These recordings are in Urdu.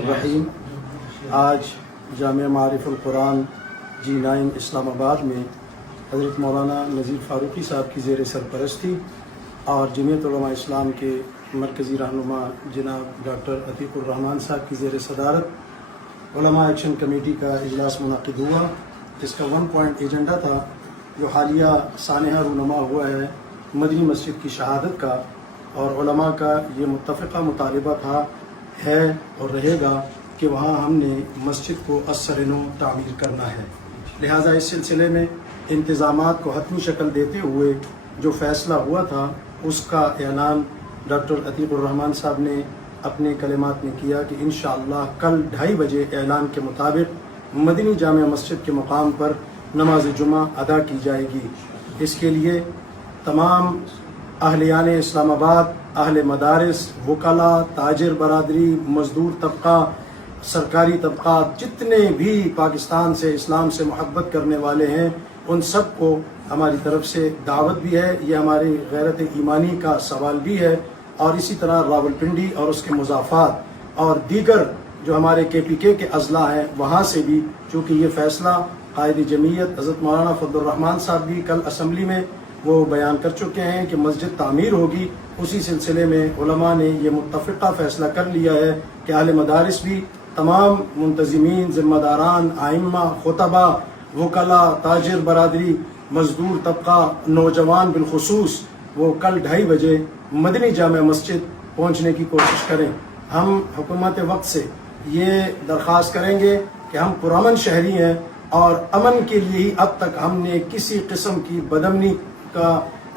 رحیم آج جامعہ معارف القرآن G9 اسلام آباد میں حضرت مولانا نذیر فاروقی صاحب کی زیر سرپرستی اور جمعیت علماء اسلام کے مرکزی رہنما جناب ڈاکٹر عتیق الرحمان صاحب کی زیر صدارت علماء ایکشن کمیٹی کا اجلاس منعقد ہوا، جس کا 1 پوائنٹ ایجنڈا تھا جو حالیہ سانحہ رونما ہوا ہے مدنی مسجد کی شہادت کا، اور علماء کا یہ متفقہ مطالبہ تھا ہے اور رہے گا کہ وہاں ہم نے مسجد کو از سر نو تعمیر کرنا ہے۔ لہٰذا اس سلسلے میں انتظامات کو حتمی شکل دیتے ہوئے جو فیصلہ ہوا تھا اس کا اعلان ڈاکٹر عتیق الرحمان صاحب نے اپنے کلمات میں کیا کہ انشاءاللہ کل 2:30 بجے اعلان کے مطابق مدنی جامع مسجد کے مقام پر نماز جمعہ ادا کی جائے گی۔ اس کے لیے تمام اہلیان اسلام آباد، اہل مدارس، وکلاء، تاجر برادری، مزدور طبقہ، سرکاری طبقات، جتنے بھی پاکستان سے اسلام سے محبت کرنے والے ہیں، ان سب کو ہماری طرف سے دعوت بھی ہے۔ یہ ہماری غیرت ایمانی کا سوال بھی ہے، اور اسی طرح راولپنڈی اور اس کے مضافات اور دیگر جو ہمارے KPK کے اضلاع ہیں وہاں سے بھی، چونکہ یہ فیصلہ قائد جمعیت حضرت مولانا فضل الرحمان صاحب بھی کل اسمبلی میں وہ بیان کر چکے ہیں کہ مسجد تعمیر ہوگی۔ اسی سلسلے میں علماء نے یہ متفقہ فیصلہ کر لیا ہے کہ اہل مدارس بھی، تمام منتظمین، ذمہ داران، ائمہ، خطبہ، وکلاء، تاجر برادری، مزدور طبقہ، نوجوان بالخصوص، وہ کل 2:30 بجے مدنی جامع مسجد پہنچنے کی کوشش کریں۔ ہم حکومت وقت سے یہ درخواست کریں گے کہ ہم پرامن شہری ہیں، اور امن کے لیے ہی اب تک ہم نے کسی قسم کی بدامنی کا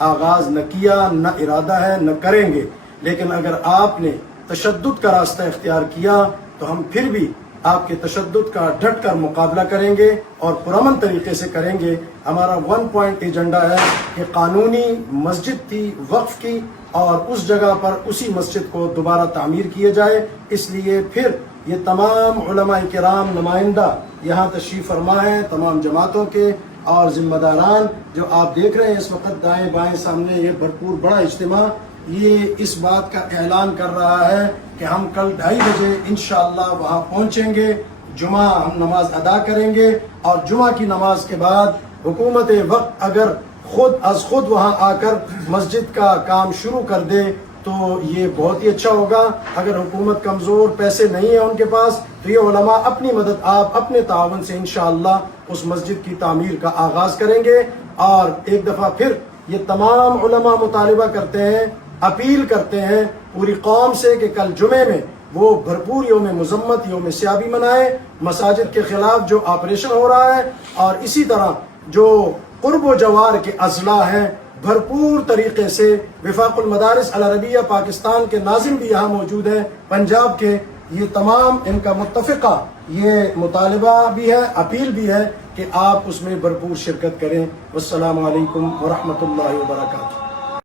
آغاز نہ کیا، نہ ارادہ ہے، نہ کریں گے۔ لیکن اگر آپ نے تشدد کا راستہ اختیار کیا تو ہم پھر بھی آپ کے تشدد کا ڈٹ کر مقابلہ کریں گے اور پرامن طریقے سے کریں گے۔ ہمارا 1 پوائنٹ ایجنڈا ہے کہ قانونی مسجد تھی وقف کی، اور اس جگہ پر اسی مسجد کو دوبارہ تعمیر کیا جائے۔ اس لیے پھر یہ تمام علماء کرام نمائندہ یہاں تشریف فرما ہیں، تمام جماعتوں کے اور ذمہ داران جو آپ دیکھ رہے ہیں اس وقت دائیں بائیں سامنے، یہ بھرپور بڑا اجتماع یہ اس بات کا اعلان کر رہا ہے کہ ہم کل 2:30 بجے انشاءاللہ وہاں پہنچیں گے، جمعہ ہم نماز ادا کریں گے، اور جمعہ کی نماز کے بعد حکومت وقت اگر خود از خود وہاں آ کر مسجد کا کام شروع کر دے تو یہ بہت ہی اچھا ہوگا۔ اگر حکومت کمزور، پیسے نہیں ہیں ان کے پاس، تو یہ علماء اپنی مدد، آپ اپنے تعاون سے انشاءاللہ اس مسجد کی تعمیر کا آغاز کریں گے۔ اور ایک دفعہ پھر یہ تمام علماء مطالبہ کرتے ہیں، اپیل کرتے ہیں پوری قوم سے کہ کل جمعے میں وہ بھرپور یوم مذمت، یوم سیابی منائے، مساجد کے خلاف جو آپریشن ہو رہا ہے، اور اسی طرح جو قرب و جوار کے اضلاع ہیں بھرپور طریقے سے، وفاق المدارس العربیہ پاکستان کے ناظم بھی یہاں موجود ہیں پنجاب کے، یہ تمام ان کا متفقہ یہ مطالبہ بھی ہے، اپیل بھی ہے کہ آپ اس میں بھرپور شرکت کریں۔ والسلام علیکم ورحمۃ اللہ وبرکاتہ۔